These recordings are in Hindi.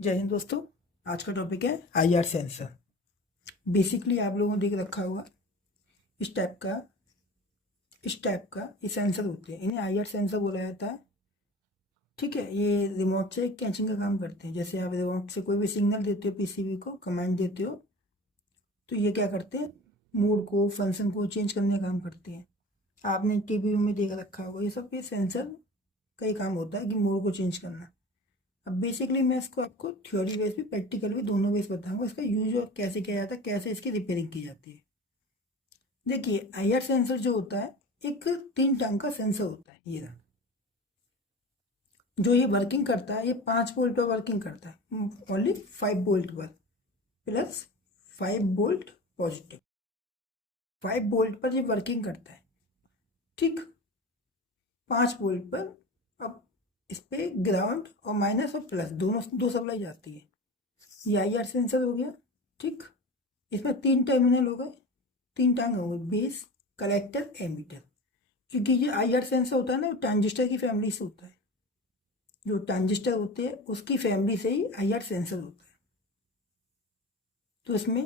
जय हिंद दोस्तों। आज का टॉपिक है आईआर सेंसर। बेसिकली आप लोगों ने देख रखा होगा इस टाइप का ये सेंसर होते हैं, इन्हें आईआर सेंसर बोला जाता है। ठीक है, ये रिमोट से कैचिंग का काम करते हैं। जैसे आप रिमोट से कोई भी सिग्नल देते हो, पीसीबी को कमांड देते हो, तो ये क्या करते हैं, मोड को फंक्शन को चेंज करने का काम करते हैं। आपने टीवी में देख रखा होगा ये सब, ये सेंसर का ही काम होता है कि मोड को चेंज करना। अब बेसिकली मैं इसको आपको थ्योरी बेस भी प्रैक्टिकल भी दोनों बेस बताऊंगा, इसका यूज और कैसे किया जाता है, कैसे इसकी रिपेयरिंग की जाती है। देखिए, आईआर सेंसर जो होता है एक 3 टंग का सेंसर होता है। ये रहा, जो ये वर्किंग करता है, ये 5 वोल्ट पर वर्किंग करता है, ओनली 5 वोल्ट पर, प्लस 5 वोल्ट पॉजिटिव, 5 वोल्ट पर ये वर्किंग करता है। ठीक, 5 वोल्ट पर। अब इस पे ग्राउंड और माइनस और प्लस दोनों दो सप्लाई जाती है। ये आईआर सेंसर हो गया। ठीक, इसमें 3 टर्मिनल हो गए, 3 टांग हो गए, बेस, कलेक्टर, एमीटर। क्योंकि ये आईआर सेंसर होता है ना, ट्रांजिस्टर की फैमिली से होता है। जो ट्रांजिस्टर होते हैं उसकी फैमिली से ही आईआर सेंसर होता है। तो इसमें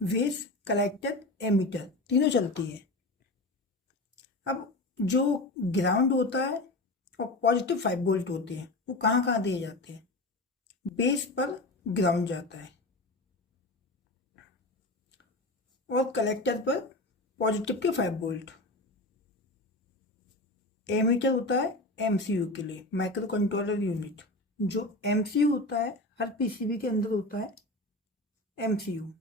बेस, कलेक्टर, एमीटर तीनों चलती है। अब जो ग्राउंड होता है और पॉजिटिव 5 वोल्ट होते हैं, वो कहाँ कहाँ दिए जाते हैं। बेस पर ग्राउंड जाता है और कलेक्टर पर पॉजिटिव के 5 वोल्ट। एमीटर होता है एमसीयू के लिए, माइक्रो कंट्रोलर यूनिट। जो एमसीयू होता है हर पीसीबी के अंदर होता है एमसीयू।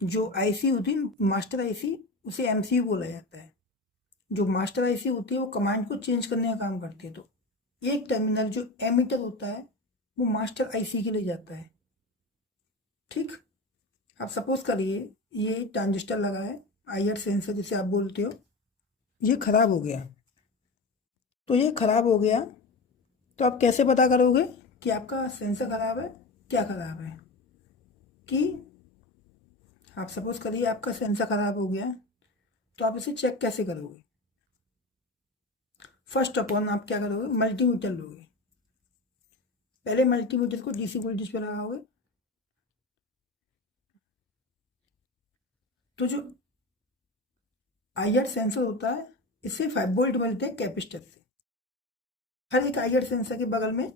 जो आईसी होती है मास्टर आईसी, उसे एमसीयू बोला जाता है। जो मास्टर आईसी होती है वो कमांड को चेंज करने का काम करती है। तो एक टर्मिनल जो एमीटर होता है वो मास्टर आईसी के लिए जाता है। ठीक, आप सपोज करिए ये ट्रांजिस्टर लगा है, आईआर सेंसर जिसे आप बोलते हो, ये खराब हो गया। तो ये खराब हो गया तो आप कैसे पता करोगे कि आपका सेंसर खराब है, क्या खराब है। कि आप सपोज करिए आपका सेंसर खराब हो गया, तो आप इसे चेक कैसे करोगे। फर्स्ट अपॉन आप क्या करोगे, मल्टीमीटर लोगे। पहले मल्टीमीटर को डीसी वोल्टेज पे लगाओगे। तो जो आईआर सेंसर होता है इससे 5 वोल्ट मिलते हैं कैपेसिटर से। हर एक आईआर सेंसर के बगल में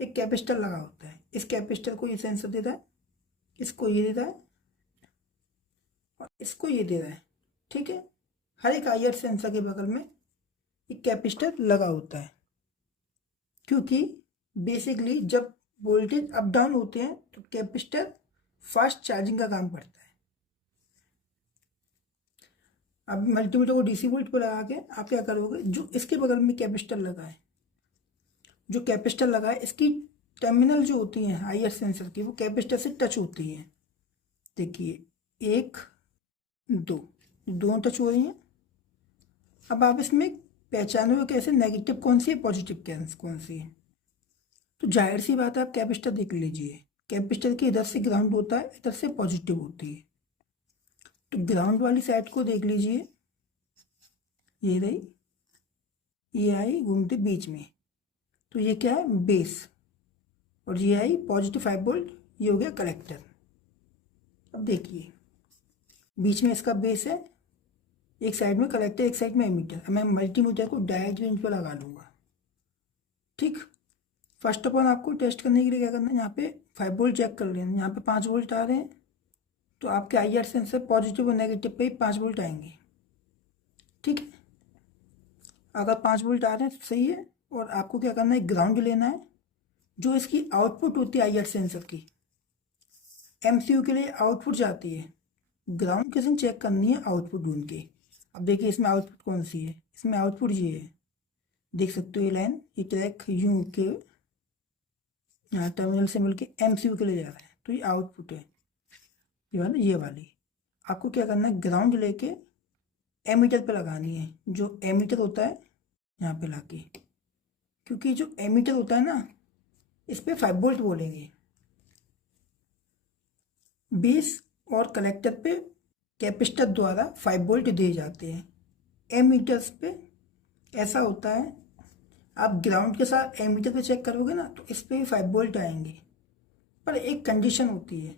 एक कैपेसिटर लगा होता है। इस कैपेसिटर को ये सेंसर देता है, इसको ये देता है और इसको ये दे रहा है। ठीक है, हर एक आईआर सेंसर के बगल में एक कैपेसिटर लगा होता है। क्योंकि बेसिकली जब वोल्टेज अप डाउन होते हैं तो कैपेसिटर फास्ट चार्जिंग का काम करता है। अब मल्टीमीटर को डीसी वोल्ट पर लगा के आप क्या करोगे, जो इसके बगल में कैपेसिटर लगा है, जो कैपेसिटर लगा है इसकी टर्मिनल जो होती है आईआर सेंसर की, वो कैपेसिटर से टच होती है। देखिए, 1 2 दोनों टच हो रही हैं। अब आप इसमें पहचानोगे कैसे नेगेटिव कौन सी है, पॉजिटिव कौन सी है। तो जाहिर सी बात है, आप कैपेसिटर देख लीजिए। कैपेसिटर के इधर से ग्राउंड होता है, इधर से पॉजिटिव होती है। तो ग्राउंड वाली साइड को देख लीजिए, ये रही, ये आई घूमते बीच में, तो ये क्या है, बेस। और ये आई पॉजिटिव 5 वोल्ट, ये हो गया कलेक्टर। अब देखिए, बीच में इसका बेस है, एक साइड में कलेक्टर, एक साइड में एमीटर। मैं मल्टीमीटर को डायरेक्ट रेंज पर लगा लूँगा। ठीक, फर्स्ट ऑफ ऑल आपको टेस्ट करने के लिए क्या करना है, यहाँ पे 5 वोल्ट चेक कर लेना। यहाँ पे 5 वोल्ट आ रहे हैं, तो आपके आईआर सेंसर पॉजिटिव और नेगेटिव पे ही 5 वोल्ट आएंगे। ठीक है, अगर 5 वोल्ट आ रहे हैं तो सही है। और आपको क्या करना है, ग्राउंड लेना है, जो इसकी आउटपुट होती है आईआर सेंसर की। एमसीयू के लिए आउटपुट जाती है, ग्राउंड किसी चेक करनी है आउटपुट ढूंढ के। अब देखिए इसमें आउटपुट कौन सी है, इसमें आउटपुट ये है, देख सकते हो ये लाइन, ये ट्रैक यू के यहाँ टर्मिनल से मिलके एमसीयू के लिए जा रहा है, तो ये आउटपुट है, ये वाली। आपको क्या करना है, ग्राउंड लेके एमीटर पे लगानी है। जो एमीटर होता है यहाँ पे लाके, क्योंकि जो एमीटर होता है ना, इस पे 5 वोल्ट बोलेंगे। बेस और कलेक्टर पे कैपेसिटर द्वारा 5 वोल्ट दिए जाते हैं। एमीटर्स पे ऐसा होता है, आप ग्राउंड के साथ एमीटर पे चेक करोगे ना, तो इस पे 5 वोल्ट आएंगे, पर एक कंडीशन होती है,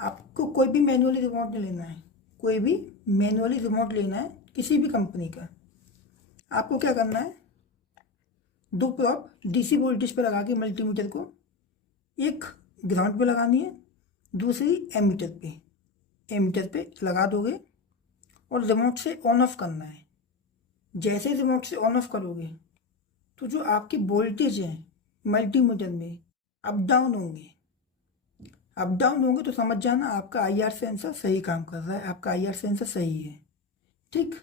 आपको कोई भी मैनुअली रिमोट नहीं लेना है, कोई भी मैनुअली रिमोट लेना है किसी भी कंपनी का। आपको क्या करना है, दो प्रोब डीसी वोल्टेज पर लगा के मल्टीमीटर को, एक ग्राउंड पे लगानी है, दूसरी एमीटर पे लगा दोगे और रिमोट से ऑन ऑफ करना है। जैसे रिमोट से ऑन ऑफ करोगे तो जो आपकी वोल्टेज है मल्टीमीटर में अप डाउन होंगे तो समझ जाना आपका आईआर सेंसर सही काम कर रहा है, आपका आईआर सेंसर सही है। ठीक,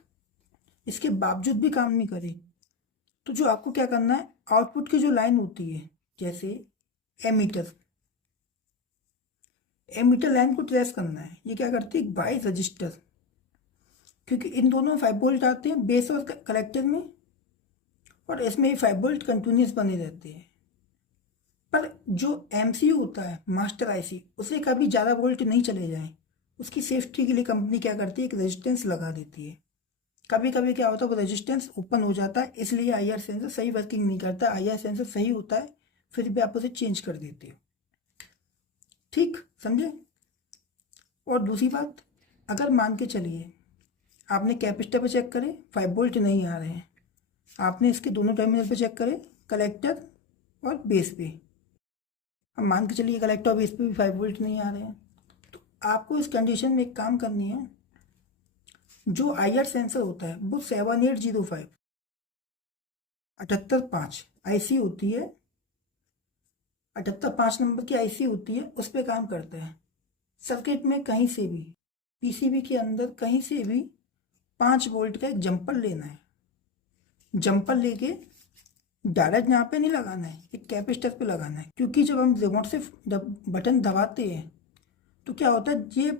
इसके बावजूद भी काम नहीं करे तो जो आपको क्या करना है, आउटपुट की जो लाइन होती है, जैसे एमीटर लाइन को ट्रेस करना है। ये क्या करती है, बाई रजिस्टर, क्योंकि इन दोनों में 5 वोल्ट आते हैं बेस और कलेक्टर में, और इसमें 5 वोल्ट कंटिन्यूस बने रहते हैं। पर जो एमसीयू होता है, मास्टर आईसी, उसे कभी ज़्यादा वोल्ट नहीं चले जाए, उसकी सेफ्टी के लिए कंपनी क्या करती है, एक रेजिस्टेंस लगा देती है। कभी कभी क्या होता है, वो रेजिस्टेंस ओपन हो जाता है, इसलिए आईआर सेंसर सही वर्किंग नहीं करता। आईआर सेंसर सही होता है, फिर भी आप उसे चेंज कर देते हो। ठीक, समझे। और दूसरी बात, अगर मान के चलिए आपने कैपेसिटर पे चेक करे 5 वोल्ट नहीं आ रहे हैं, आपने इसके दोनों टर्मिनल पे चेक करे, कलेक्टर और बेस पे, अब मान के चलिए कलेक्टर और बेस पे भी 5 वोल्ट नहीं आ रहे हैं, तो आपको इस कंडीशन में एक काम करनी है, जो आईआर सेंसर होता है वो 7805 785 आईसी होती है, 785 नंबर की आईसी होती है, उस पर काम करता है। सर्किट में कहीं से भी, पीसीबी के अंदर कहीं से भी 5 वोल्ट का एक जंपर लेना है। जंपर लेके डायरेक्ट यहाँ पे नहीं लगाना है, एक कैपेसिटर पे लगाना है, क्योंकि जब हम रिमोट से बटन दबाते हैं तो क्या होता है, ये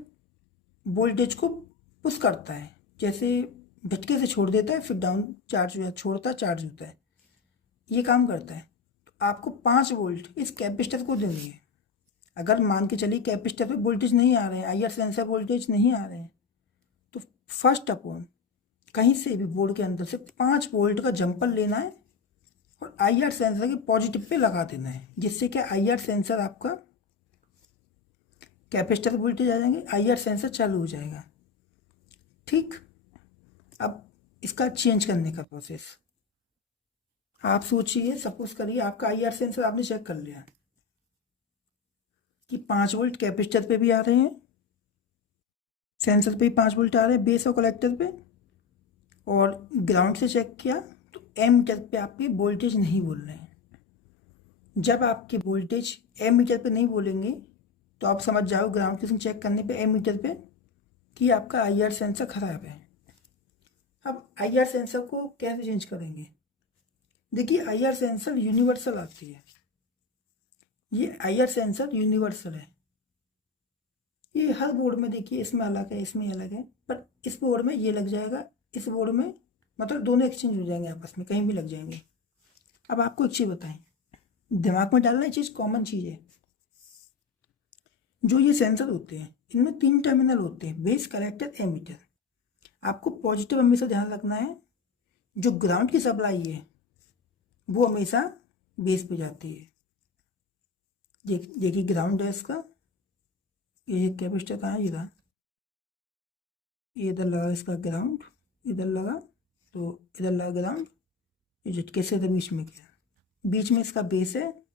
वोल्टेज को पुश करता है, जैसे झटके से छोड़ देता है, फिर डाउन चार्ज छोड़ता है, चार्ज होता है, ये काम करता है। तो आपको 5 वोल्ट इस कैपेसिटर को देनी है। अगर मान के चलिए कैपेसिटर पे वोल्टेज नहीं आ रहे हैं, आईआर सेंसर वोल्टेज नहीं आ रहे हैं, तो फर्स्ट अपॉन कहीं से भी बोर्ड के अंदर से 5 वोल्ट का जंपर लेना है और आईआर सेंसर के पॉजिटिव पे लगा देना है, जिससे क्या आईआर सेंसर आपका कैपेसिटर वोल्टेज आ जाएंगे, आईआर सेंसर चालू हो जाएगा। ठीक, अब इसका चेंज करने का प्रोसेस आप सोचिए, सपोज करिए आपका आईआर सेंसर आपने चेक कर लिया कि 5 वोल्ट कैपेसिटर पे भी आ रहे हैं, सेंसर पे भी 5 वोल्ट आ रहे हैं बेस और कलेक्टर पे, और ग्राउंड से चेक किया तो एमीटर पे आपके वोल्टेज नहीं बोल रहे हैं। जब आपके वोल्टेज एमीटर पे नहीं बोलेंगे तो आप समझ जाओ ग्राउंड के चेक करने पे एमीटर पे कि आपका आईआर सेंसर खराब है। अब आईआर सेंसर को कैसे चेंज करेंगे, देखिए आईआर सेंसर यूनिवर्सल आती है, ये आईआर सेंसर यूनिवर्सल है, ये हर बोर्ड में देखिए इसमें अलग है, इसमें अलग है, पर इस बोर्ड में ये लग जाएगा, इस बोर्ड में, मतलब दोनों एक्सचेंज हो जाएंगे आपस में, कहीं भी लग जाएंगे। अब आपको एक चीज़ बताएं, दिमाग में डालना, ये चीज़ कॉमन चीज़ है। जो ये सेंसर होते हैं इनमें 3 टर्मिनल होते हैं, बेस, कलेक्टर, एमीटर। आपको पॉजिटिव हमेशा ध्यान रखना है, जो ग्राउंड की सप्लाई है वो हमेशा बेस पे जाती है। देखिए ग्राउंड है इसका, ये कैपेसिटर कहाँ है, ये रहा, ये इधर लगा इसका ग्राउंड, इधर लगा तो इधर लगा ग्राउंड, ये झटके से इधर बीच में गया, बीच में इसका बेस है,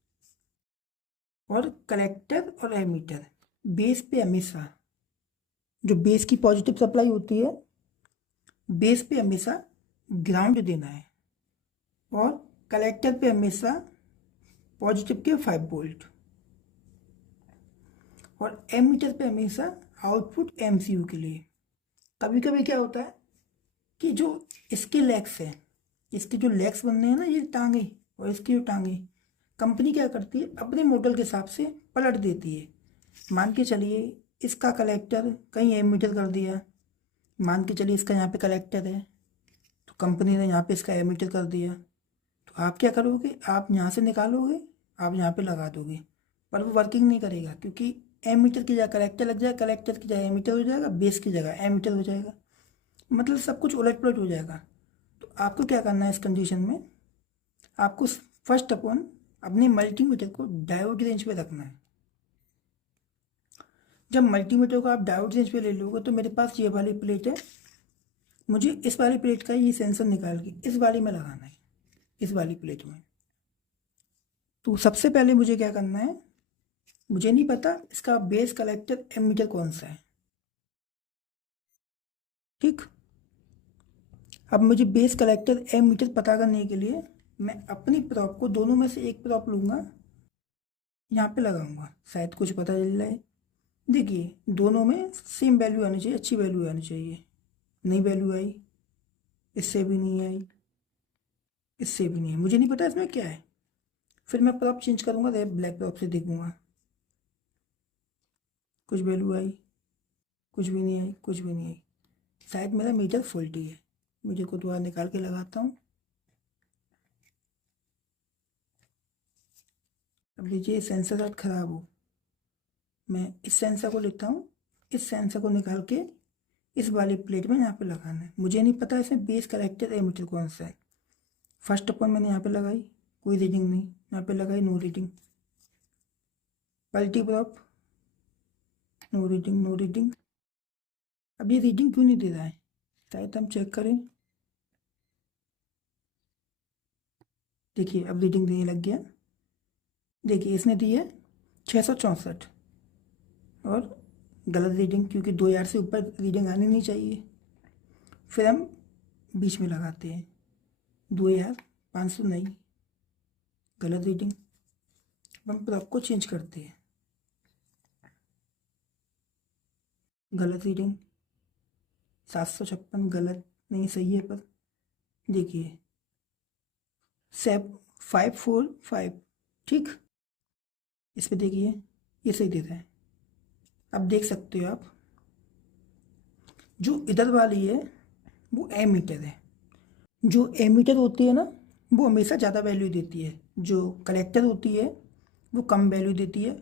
और कलेक्टर और एमीटर। बेस पे हमेशा जो बेस की पॉजिटिव सप्लाई होती है, बेस पे हमेशा ग्राउंड देना है, और कलेक्टर पे हमेशा पॉजिटिव के 5 वोल्ट, और एमीटर पे हमेशा आउटपुट एमसीयू के लिए। कभी कभी क्या होता है कि जो इसके लेग्स है, इसके जो लेग्स बनने हैं ना, ये टांगे और इसकी जो टांगे, कंपनी क्या करती है अपने मॉडल के हिसाब से पलट देती है। मान के चलिए इसका कलेक्टर कहीं एमीटर कर दिया, मान के चलिए इसका यहाँ पे कलेक्टर है तो कंपनी ने यहाँ पे इसका एमीटर कर दिया, तो आप क्या करोगे, आप यहाँ से निकालोगे, आप यहाँ पे लगा दोगे, पर वो वर्किंग नहीं करेगा, क्योंकि एमीटर की जगह कलेक्टर लग जाएगा, कलेक्टर की जगह एमीटर हो जाएगा, बेस की जगह एमीटर हो जाएगा, मतलब सब कुछ उलट पुलट हो जाएगा। तो आपको क्या करना है इस कंडीशन में, आपको फर्स्ट अपन अपने मल्टीमीटर को डायोड रेंज पे रखना है। जब मल्टीमीटर को आप डायोड रेंज पे ले लोगे तो मेरे पास ये वाली प्लेट है, मुझे इस वाली प्लेट का ये सेंसर निकाल के इस वाली में लगाना है, इस वाली प्लेट में। तो सबसे पहले मुझे क्या करना है, मुझे नहीं पता इसका बेस कलेक्टर एमीटर कौन सा है, ठीक। अब मुझे बेस कलेक्टर एमीटर पता करने के लिए मैं अपनी प्रॉप को दोनों में से एक प्रॉप लूँगा, यहाँ पे लगाऊंगा, शायद कुछ पता चल रहा है। देखिए दोनों में सेम वैल्यू आनी चाहिए, अच्छी वैल्यू आनी चाहिए। नई वैल्यू आई, इससे भी नहीं आई, इससे भी नहीं है, मुझे नहीं पता इसमें क्या है। फिर मैं प्रॉप चेंज करूँगा, ब्लैक प्रॉप से देखूंगा, कुछ वैल्यू आई, कुछ भी नहीं आई, कुछ भी नहीं आई। शायद मेरा मीटर फॉल्टी है, मीटर को दोबारा निकाल के लगाता हूँ। अब लीजिए सेंसर शायद खराब हो, मैं इस सेंसर को लेता हूँ, इस सेंसर को निकाल के इस वाली प्लेट में यहाँ पे लगाना है। मुझे नहीं पता इसमें बेस कलेक्टर एमीटर कौन सा है। फर्स्ट अपन मैंने यहाँ पे लगाई, कोई रीडिंग नहीं, यहाँ पे लगाई, नो रीडिंग। पल्टी prop, no reading, no reading. अब ये रीडिंग क्यों नहीं दे रहा है, शायद हम चेक करें। देखिए अब रीडिंग देने लग गया। देखिए इसने दी है 664 और गलत रीडिंग, क्योंकि 2000 से ऊपर रीडिंग आनी नहीं चाहिए। फिर हम बीच में लगाते हैं 2500, नहीं, गलत रीडिंग। अब हम प्रॉप को चेंज करते हैं, गलत रीडिंग 756, गलत नहीं, सही है। पर देखिए 545, ठीक। इस पे देखिए ये सही देता है। अब देख सकते हो आप, जो इधर वाली है वो एमीटर है। जो एमीटर होती है ना वो हमेशा ज़्यादा वैल्यू देती है, जो कलेक्टर होती है वो कम वैल्यू देती है।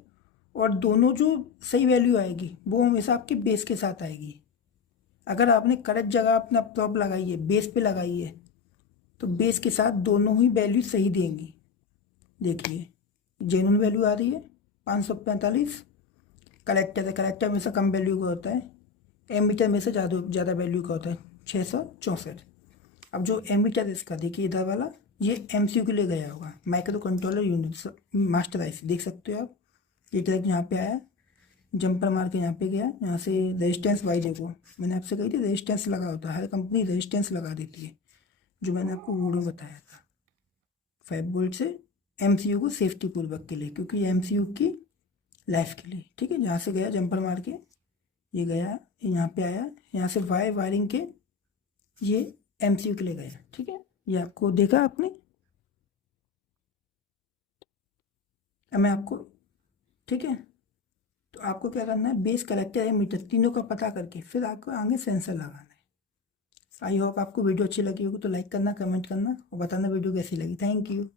और दोनों जो सही वैल्यू आएगी वो हमेशा आपके बेस के साथ आएगी। अगर आपने करेक्ट जगह अपना प्रॉप लगाई है, बेस पे लगाई है, तो बेस के साथ दोनों ही वैल्यू सही देंगी। देखिए जेन्युइन वैल्यू आ रही है 545, कलेक्टर है, कलेक्टर हमेशा कम वैल्यू का होता है, एमीटर में से ज़्यादा वैल्यू का होता है 664। अब जो एमीटर है इसका देखिए इधर वाला, ये एमसीयू के लिए गया होगा, micro controller unit master IC, देख सकते हो आप। ये डायरेक्ट यहाँ पे आया, जंपर मार के यहाँ पे गया, यहाँ से रेजिस्टेंस वाई देखो, मैंने आपसे कही थी रेजिस्टेंस लगा होता है, हर कंपनी रेजिस्टेंस लगा देती है, जो मैंने आपको वीडियो बताया था। 5 वोल्ट से एमसीयू को सेफ्टी पूर्वक के लिए, क्योंकि एमसीयू की लाइफ के लिए, ठीक है। जहाँ से गया जंपर मार के, ये गया, यहाँ पे आया, यहाँ से वायरिंग के ये एमसीयू के लिए गया, ठीक है। ये आपको देखा आपने। अब मैं आपको, ठीक है, तो आपको क्या करना है, बेस कलेक्टर एमीटर तीनों का पता करके फिर आपको आगे सेंसर लगाना है। आई होप आपको वीडियो अच्छी लगी होगी, तो लाइक करना, कमेंट करना और बताना वीडियो कैसी लगी। Thank you.